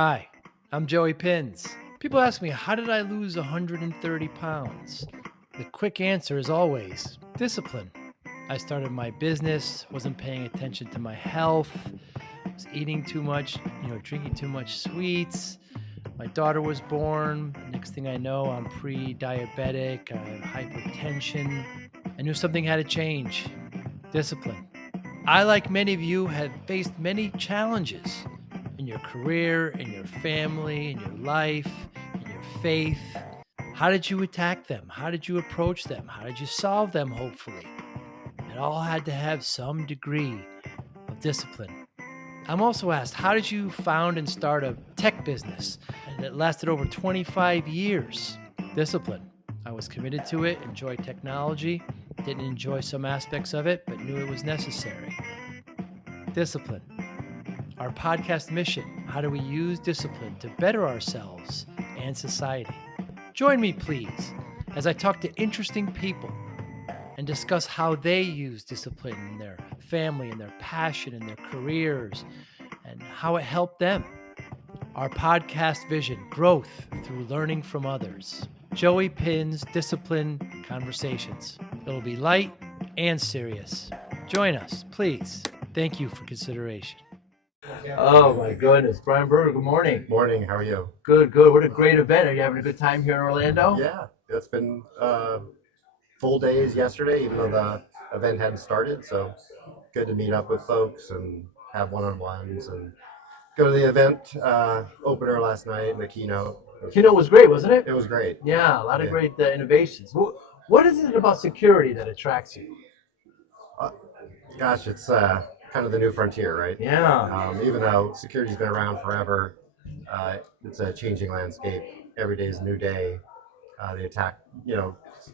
Hi, I'm Joey Pinz. People ask me, how did I lose 130 pounds? The quick answer is always discipline. I started my business, wasn't paying attention to my health, was eating too much, drinking too much sweets. My daughter was born. Next thing I know, I'm pre-diabetic, I have hypertension. I knew something had to change. Discipline. I, like many of you, have faced many challenges in your career, in your family, in your life, in your faith. How did you attack them? How did you approach them? How did you solve them, hopefully? It all had to have some degree of discipline. I'm also asked, how did you found and start a tech business that lasted over 25 years? Discipline. I was committed to it, enjoyed technology, didn't enjoy some aspects of it, but knew it was necessary. Discipline. Our podcast mission: how do we use discipline to better ourselves and society? Join me, please, as I talk to interesting people and discuss how they use discipline in their family and their passion and their careers and how it helped them. Our podcast vision: growth through learning from others. Joey Pinz Disciple Conversations. It'll be light and serious. Join us, please. Thank you for consideration. Oh my goodness, Brian Berger, good morning. Morning, how are you? Good. What a great event. Are you having a good time here in Orlando? Yeah, it's been full days yesterday, even though the event hadn't started. So good to meet up with folks and have one-on-ones and go to the event opener last night and the keynote. Keynote was great, wasn't it? It was great. Yeah, a lot of great innovations. What is it about security that attracts you? Gosh, it's kind of the new frontier, right? Yeah. Even though security's been around forever, it's a changing landscape. Every day is a new day. The attack,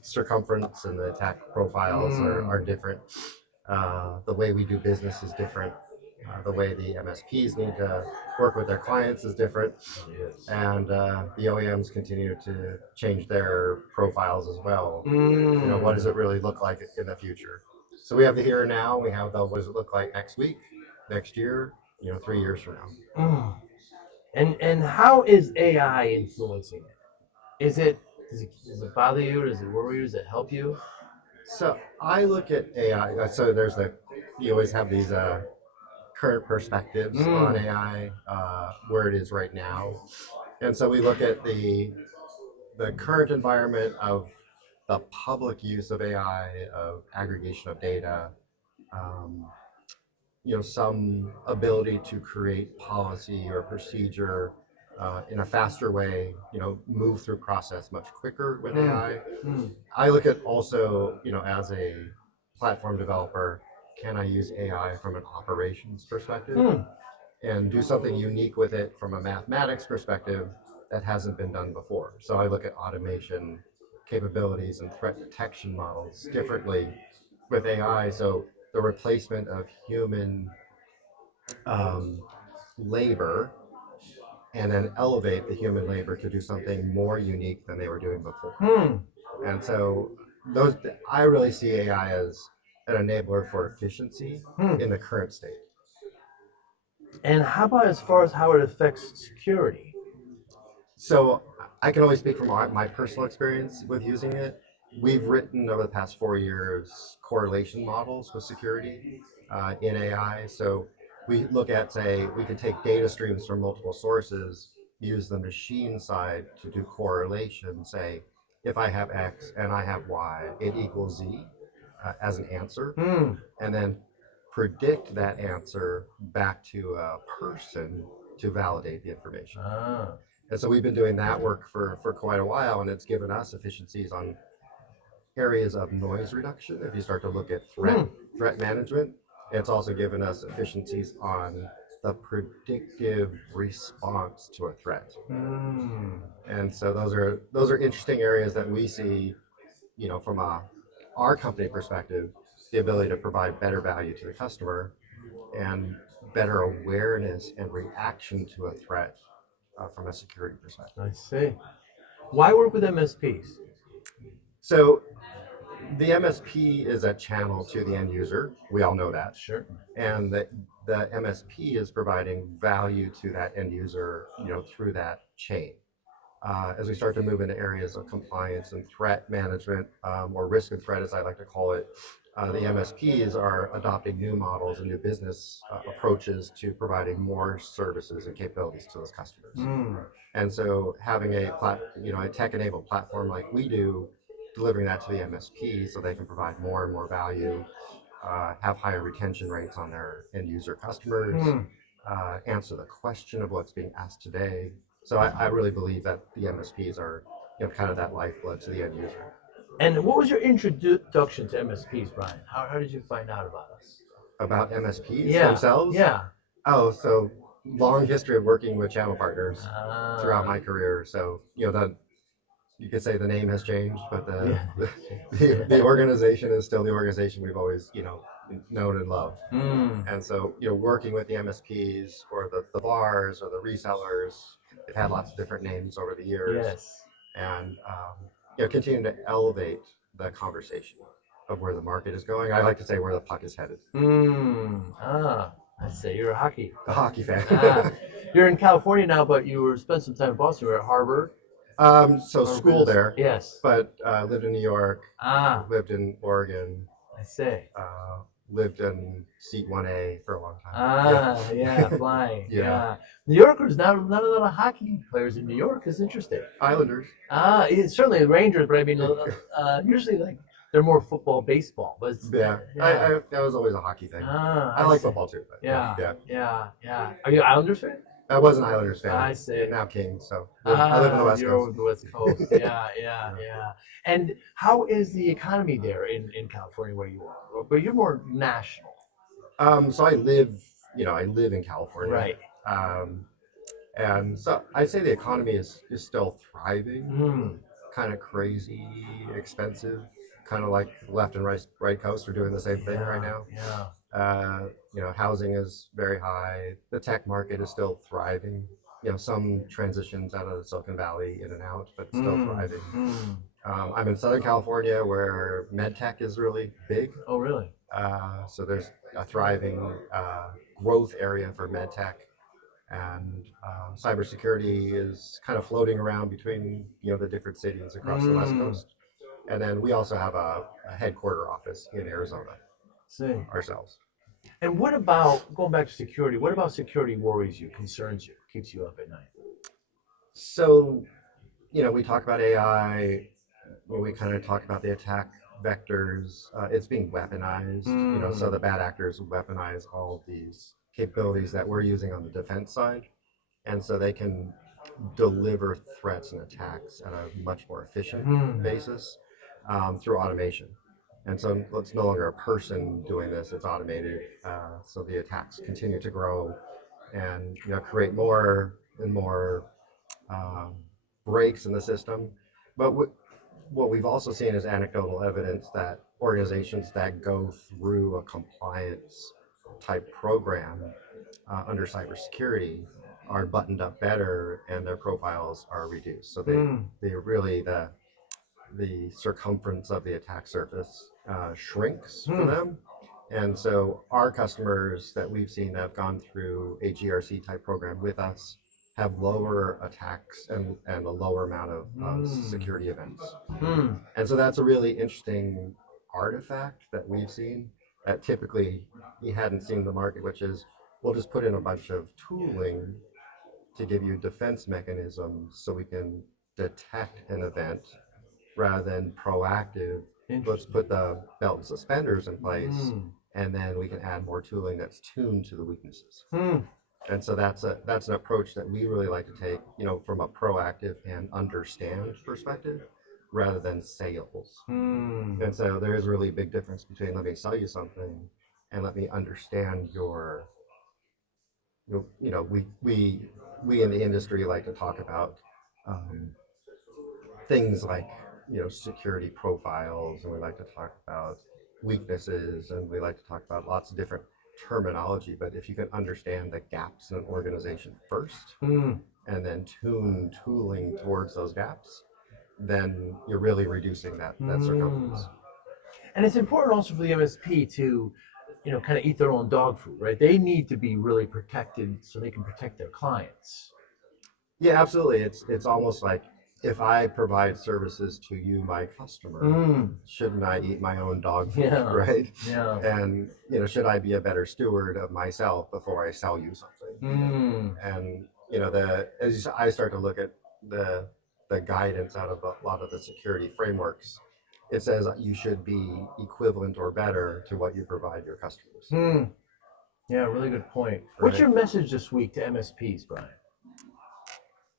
circumference and the attack profiles are different. The way we do business is different. The way the MSPs need to work with their clients is different. Yes. And the OEMs continue to change their profiles as well. Mm. What does it really look like in the future? So we have the here and now. We have the what does it look like next week, next year, 3 years from now. And how is AI influencing it? Does it bother you? Does it worry you? Does it help you? So I look at AI. So you always have these current perspectives on AI, where it is right now, and so we look at the current environment of the public use of AI, of aggregation of data, um, some ability to create policy or procedure in a faster way, move through process much quicker with AI. I look at also, as a platform developer, can I use AI from an operations perspective and do something unique with it from a mathematics perspective that hasn't been done before? So I look at automation capabilities and threat detection models differently with AI. So the replacement of human labor and then elevate the human labor to do something more unique than they were doing before. And so I really see AI as an enabler for efficiency in the current state. And how about as far as how it affects security? So I can only speak from my personal experience with using it. We've written over the past 4 years correlation models with security in AI. So we look at, say, we could take data streams from multiple sources, use the machine side to do correlation, say, if I have X and I have Y, it equals Z as an answer, and then predict that answer back to a person to validate the information. And so we've been doing that work for quite a while, and it's given us efficiencies on areas of noise reduction. If you start to look at threat management, it's also given us efficiencies on the predictive response to a threat. And so those are interesting areas that we see, from our company perspective, the ability to provide better value to the customer and better awareness and reaction to a threat from a security perspective. I see. Why work with MSPs? So The MSP is a channel to the end user. We all know that. Sure. And the MSP is providing value to that end user, through that chain. As we start to move into areas of compliance and threat management, or risk and threat, as I like to call it, the MSPs are adopting new models and new business approaches to providing more services and capabilities to those customers. And so, having a tech-enabled platform like we do, delivering that to the MSP so they can provide more and more value, have higher retention rates on their end user customers, answer the question of what's being asked today. So I really believe that the MSPs are, kind of that lifeblood to the end user. And what was your introduction to MSPs, Brian? How did you find out about us? About MSPs themselves? Yeah. Oh, so long history of working with channel partners throughout my career. So, you could say the name has changed, but the organization is still the organization we've always, known and loved. And so, working with the MSPs or the VARs or the resellers, they've had lots of different names over the years. Yes. And, continue to elevate the conversation of where the market is going. I like to say where the puck is headed. I say you're a hockey fan. You're in California now, but you spent some time in Boston. You were at Harvard. So school there. Yes. But lived in New York. Lived in Oregon. I say. Lived in seat 1A for a long time. Flying. Yeah. New Yorkers, not a lot of hockey players in New York. It's interesting. Islanders. It's certainly the Rangers, but I mean, usually they're more football, baseball. But that was always a hockey thing. I like football too. But yeah. Are you an Islanders fan? I was an Islanders fan. I see. Now Kings, so I live in the West You're Coast. over the West Coast. Yeah. And how is the economy there in California where you are? But you're more national. So I live in California. Right. And so I'd say the economy is still thriving. Kind of crazy, expensive. Kind of like left and right coast are doing the same thing right now. Housing is very high. The tech market is still thriving. Some transitions out of the Silicon Valley in and out, but still thriving. I'm in Southern California where med tech is really big. Oh, really? So there's a thriving growth area for med tech, and cybersecurity is kind of floating around between the different cities across the West Coast. And then we also have a headquarter office in Arizona ourselves. And what about, going back to security, what about security worries you, concerns you, keeps you up at night? So, we talk about AI, when we kind of talk about the attack vectors, it's being weaponized. So the bad actors weaponize all of these capabilities that we're using on the defense side. And so they can deliver threats and attacks at a much more efficient basis through automation. And so it's no longer a person doing this, it's automated. So the attacks continue to grow and create more and more breaks in the system. But what we've also seen is anecdotal evidence that organizations that go through a compliance type program under cybersecurity are buttoned up better and their profiles are reduced. So they really, the circumference of the attack surface shrinks for them. And so our customers that we've seen that have gone through a GRC type program with us have lower attacks and a lower amount of security events. And so that's a really interesting artifact that we've seen that typically you hadn't seen in the market, which is we'll just put in a bunch of tooling to give you defense mechanisms so we can detect an event rather than proactive. Let's put the belt and suspenders in place, and then we can add more tooling that's tuned to the weaknesses. And so that's an approach that we really like to take, from a proactive and understand perspective, rather than sales. And so there is really a big difference between let me sell you something and let me understand your. We in the industry like to talk about things like security profiles, and we like to talk about weaknesses, and we like to talk about lots of different terminology. But if you can understand the gaps in an organization first and then tune tooling towards those gaps, then you're really reducing that circumference. And it's important also for the MSP to, kind of eat their own dog food, right? They need to be really protected so they can protect their clients. Yeah, absolutely. It's almost like if I provide services to you, my customer, shouldn't I eat my own dog food, Yeah. right? Yeah. And should I be a better steward of myself before I sell you something? And as I start to look at the guidance out of a lot of the security frameworks, it says you should be equivalent or better to what you provide your customers. Yeah, really good point. What's your message this week to MSPs, Brian?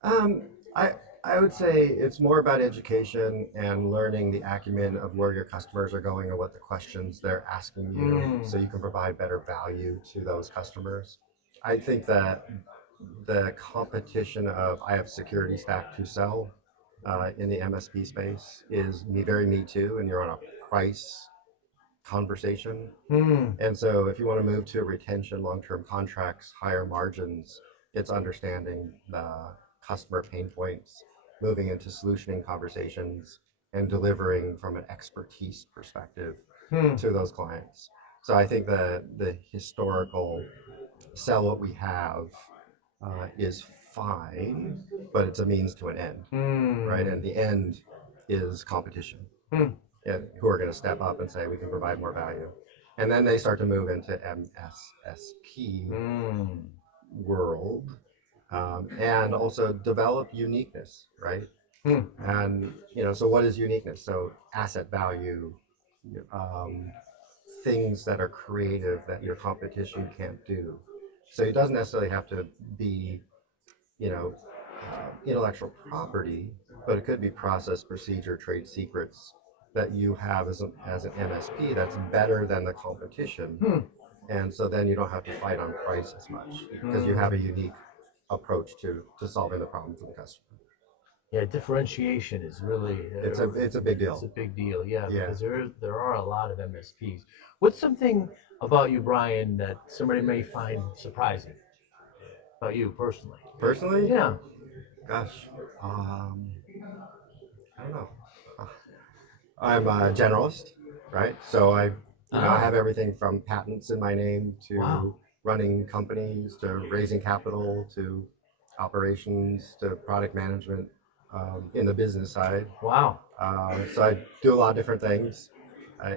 Um, I I would say it's more about education and learning the acumen of where your customers are going and what the questions they're asking you, so you can provide better value to those customers. I think that the competition of I have security stack to sell in the MSP space is me too, and you're on a price conversation. And so if you want to move to retention, long-term contracts, higher margins, it's understanding the customer pain points, moving into solutioning conversations, and delivering from an expertise perspective to those clients. So I think the historical sell what we have is fine, but it's a means to an end, right? And the end is competition, who are going to step up and say we can provide more value. And then they start to move into MSSP world, and also develop uniqueness, right? And so what is uniqueness? So asset value, um, things that are creative that your competition can't do. So it doesn't necessarily have to be, intellectual property, but it could be process, procedure, trade secrets that you have as an MSP that's better than the competition. And so then you don't have to fight on price as much because you have a unique approach to solving the problem for the customer. Yeah, differentiation is really It's a big deal. It's a big deal, yeah, Yeah. because there are a lot of MSPs. What's something about you, Brian, that somebody may find surprising about you personally? Personally, Yeah. gosh, I don't know. I'm a generalist, right? So I have everything from patents in my name to Wow. running companies to raising capital to operations to product management in the business side. Wow. So I do a lot of different things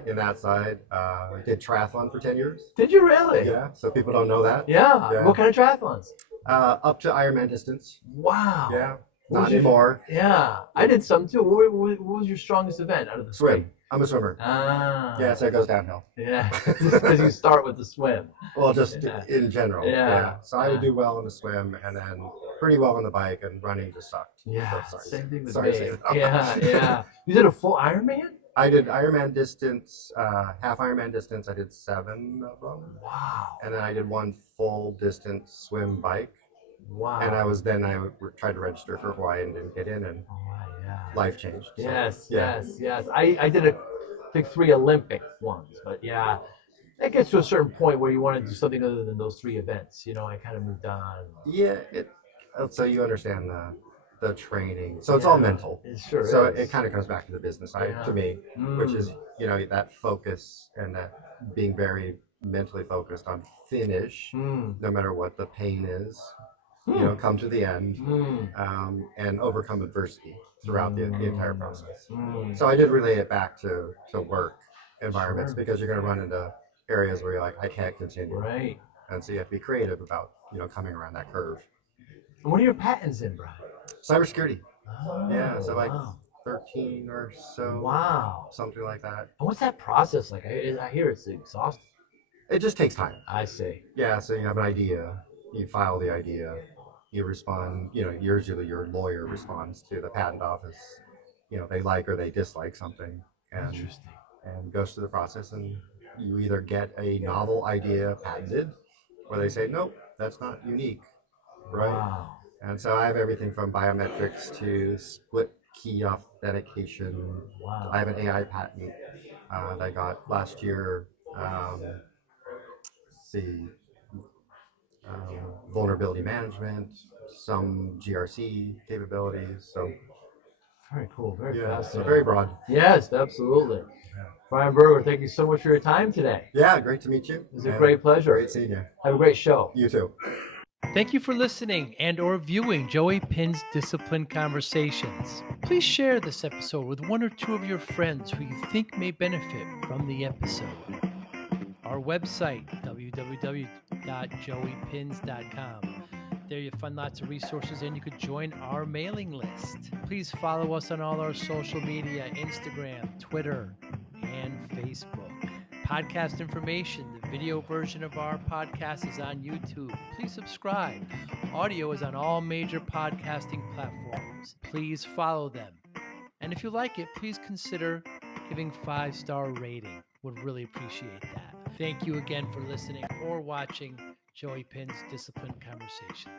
in that side. I did triathlon for 10 years. Did you really? Yeah, so people don't know that. Yeah. Yeah. What kind of triathlons? Up to Ironman distance. Wow. Yeah, What was not anymore. Yeah, I did some too. What was your strongest event out of the Swim. three? I'm a swimmer. Ah. Yeah, so it goes downhill. Yeah, just because you start with the swim. Well, just Yeah. in general. Yeah. So I would do well in the swim and then pretty well on the bike, and running just sucked. Yeah, So sorry. same thing with Sorry to me. say that. Yeah. You did a full Ironman? I did Ironman distance, half Ironman distance. I did 7 of them. Wow. And then I did one full distance swim bike. Wow. And I tried to register for Hawaii and didn't get in, and Yeah. life changed. So, Yes. yeah. I did I think 3 Olympic ones, but yeah, that gets to a certain point where you want to do something other than those 3 events. I kind of moved on. Yeah. So you understand the training. So it's all mental. It sure So is. it kind of comes back to the business side Yeah. to me, which is that focus and that being very mentally focused on finish, no matter what the pain is. Come to the end and overcome adversity throughout the entire process. So I did relate it back to work environments, because you're going to run into areas where you're like, I can't continue. Right. And so you have to be creative about coming around that curve. And what are your patents in, Brian? Cybersecurity. Oh, Yeah, so like wow. 13 or so. Wow. Something like that. And what's that process like? I hear it's exhausting. It just takes time. I see. Yeah, so you have an idea, you file the idea, you respond, usually your lawyer responds to the patent office, they like or they dislike something, and Interesting. and goes through the process, and you either get a novel idea patented, or they say, nope, that's not unique, right? Wow. And so I have everything from biometrics to split key authentication. Wow. I have an AI patent that I got last year. Vulnerability management, some GRC capabilities. So Very cool. Very Yeah, so fascinating. very broad. Yes, absolutely. Brian Berger, thank you so much for your time today. Yeah, great to meet you. It was a great pleasure. Great seeing you. Have a great show. You too. Thank you for listening and or viewing Joey Pinz Disciple Conversations. Please share this episode with one or two of your friends who you think may benefit from the episode. Our website, www.joeypins.com. There you'll find lots of resources and you could join our mailing list. Please follow us on all our social media, Instagram, Twitter, and Facebook. Podcast information, the video version of our podcast is on YouTube. Please subscribe. Audio is on all major podcasting platforms. Please follow them. And if you like it, please consider giving 5-star rating. Would really appreciate that. Thank you again for listening or watching Joey Pinz Disciple Conversations.